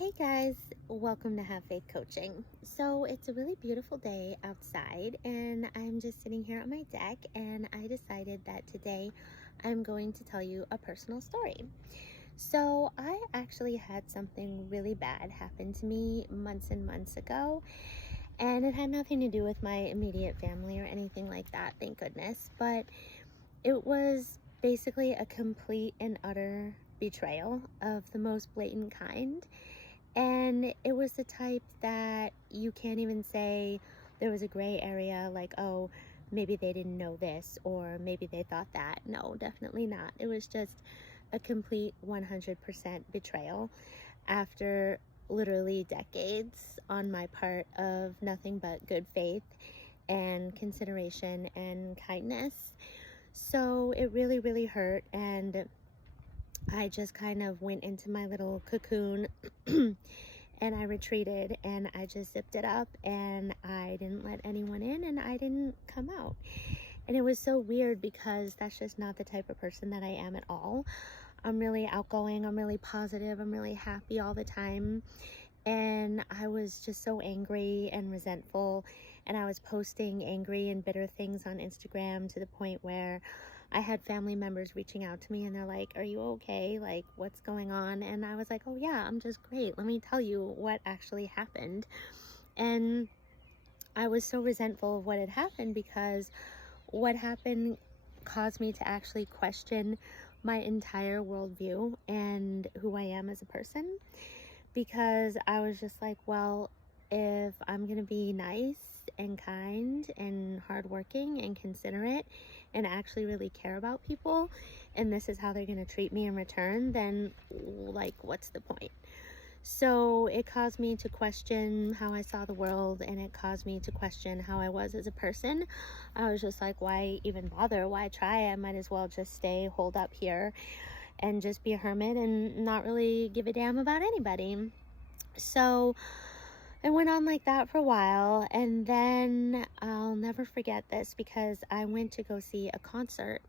Hey guys, welcome to Have Faith Coaching. So it's a really beautiful day outside, and I'm just sitting here on my deck, and I decided that today I'm going to tell you a personal story. So I actually had something really bad happen to me months and months ago, and it had nothing to do with my immediate family or anything like that, thank goodness, but it was basically a complete and utter betrayal of the most blatant kind. And it was the type that you can't even say there was a gray area, like, oh, maybe they didn't know this or maybe they thought that. No, definitely not. It was just a complete 100% betrayal after literally decades on my part of nothing but good faith and consideration and kindness. So it really, really hurt. And I just kind of went into my little cocoon and I retreated and I just zipped it up and I didn't let anyone in and I didn't come out. And it was so weird because that's just not the type of person that I am at all. I'm really outgoing, I'm really positive, I'm really happy all the time. And I was just so angry and resentful, and I was posting angry and bitter things on Instagram to the point where I had family members reaching out to me and they're like, are you okay? Like, what's going on? And I was like, oh yeah, I'm just great. Let me tell you what actually happened. And I was so resentful of what had happened because what happened caused me to actually question my entire worldview and who I am as a person, because I was just like, well, if I'm gonna be nice and kind and hardworking and considerate and actually really care about people, and this is how they're gonna treat me in return, then like, what's the point? So it caused me to question how I saw the world, and it caused me to question how I was as a person. I was just like, why even bother? Why try? I might as well just stay holed up here and just be a hermit and not really give a damn about anybody. So I went on like that for a while, and then I'll never forget this because I went to go see a concert,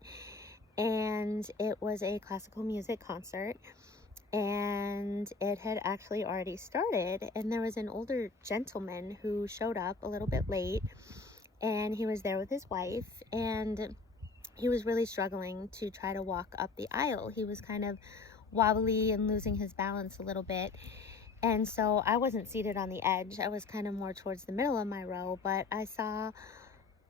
and it was a classical music concert, and it had actually already started, and there was an older gentleman who showed up a little bit late, and he was there with his wife, and he was really struggling to try to walk up the aisle. He was kind of wobbly and losing his balance a little bit. And so I wasn't seated on the edge. I was kind of more towards the middle of my row, but I saw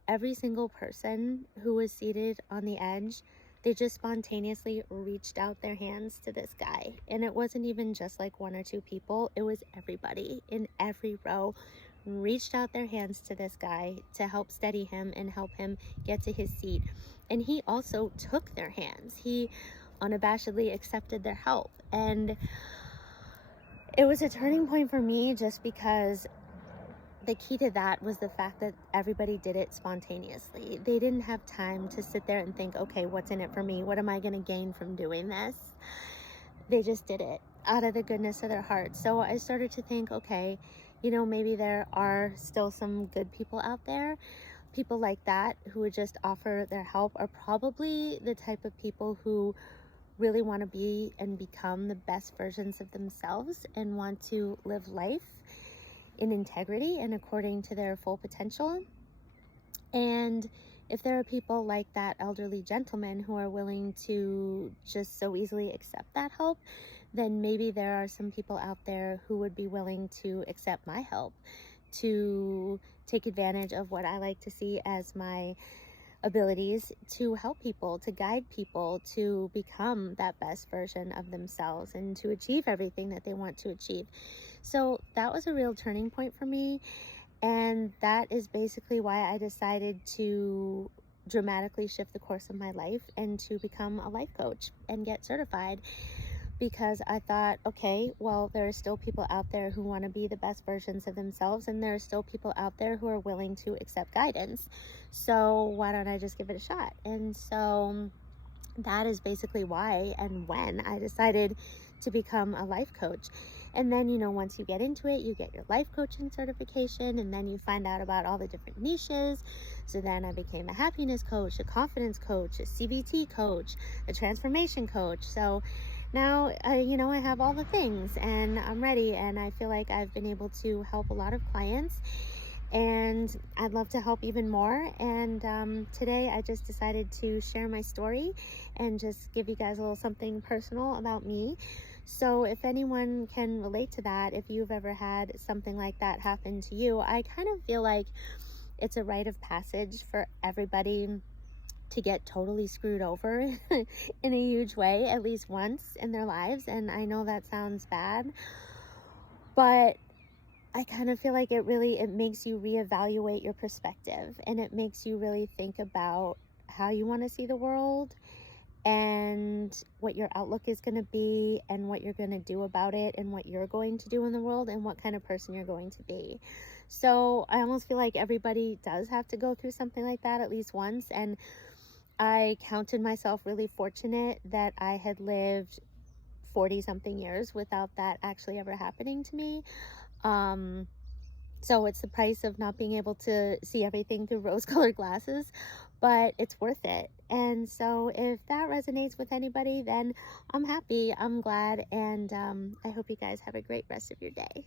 every single person who was seated on the edge, they just spontaneously reached out their hands to this guy. And it wasn't even just like one or two people, it was everybody in every row reached out their hands to this guy to help steady him and help him get to his seat. And he also took their hands. He unabashedly accepted their help. And it was a turning point for me just because the key to that was the fact that everybody did it spontaneously. They didn't have time to sit there and think, okay, what's in it for me? What am I going to gain from doing this? They just did it out of the goodness of their heart. So I started to think, okay, maybe there are still some good people out there. People like that who would just offer their help are probably the type of people who really want to be and become the best versions of themselves and want to live life in integrity and according to their full potential. And if there are people like that elderly gentleman who are willing to just so easily accept that help, then maybe there are some people out there who would be willing to accept my help, to take advantage of what I like to see as my abilities to help people, to guide people to become that best version of themselves and to achieve everything that they want to achieve. So that was a real turning point for me, and that is basically why I decided to dramatically shift the course of my life and to become a life coach and get certified, because I thought, okay, well, there are still people out there who want to be the best versions of themselves, and there are still people out there who are willing to accept guidance. So why don't I just give it a shot? And so that is basically why and when I decided to become a life coach. And then, once you get into it, you get your life coaching certification, and then you find out about all the different niches. So then I became a happiness coach, a confidence coach, a CBT coach, a transformation coach. So now I have all the things and I'm ready, and I feel like I've been able to help a lot of clients, and I'd love to help even more. And today I just decided to share my story and just give you guys a little something personal about me. So if anyone can relate to that, if you've ever had something like that happen to you, I kind of feel like it's a rite of passage for everybody to get totally screwed over in a huge way at least once in their lives. And I know that sounds bad, but I kind of feel like it makes you reevaluate your perspective, and it makes you really think about how you want to see the world and what your outlook is going to be and what you're going to do about it and what you're going to do in the world and what kind of person you're going to be. So I almost feel like everybody does have to go through something like that at least once, and I counted myself really fortunate that I had lived 40 something years without that actually ever happening to me. Um, so it's the price of not being able to see everything through rose-colored glasses, but it's worth it. And so if that resonates with anybody, then I'm happy, I'm glad, and I hope you guys have a great rest of your day.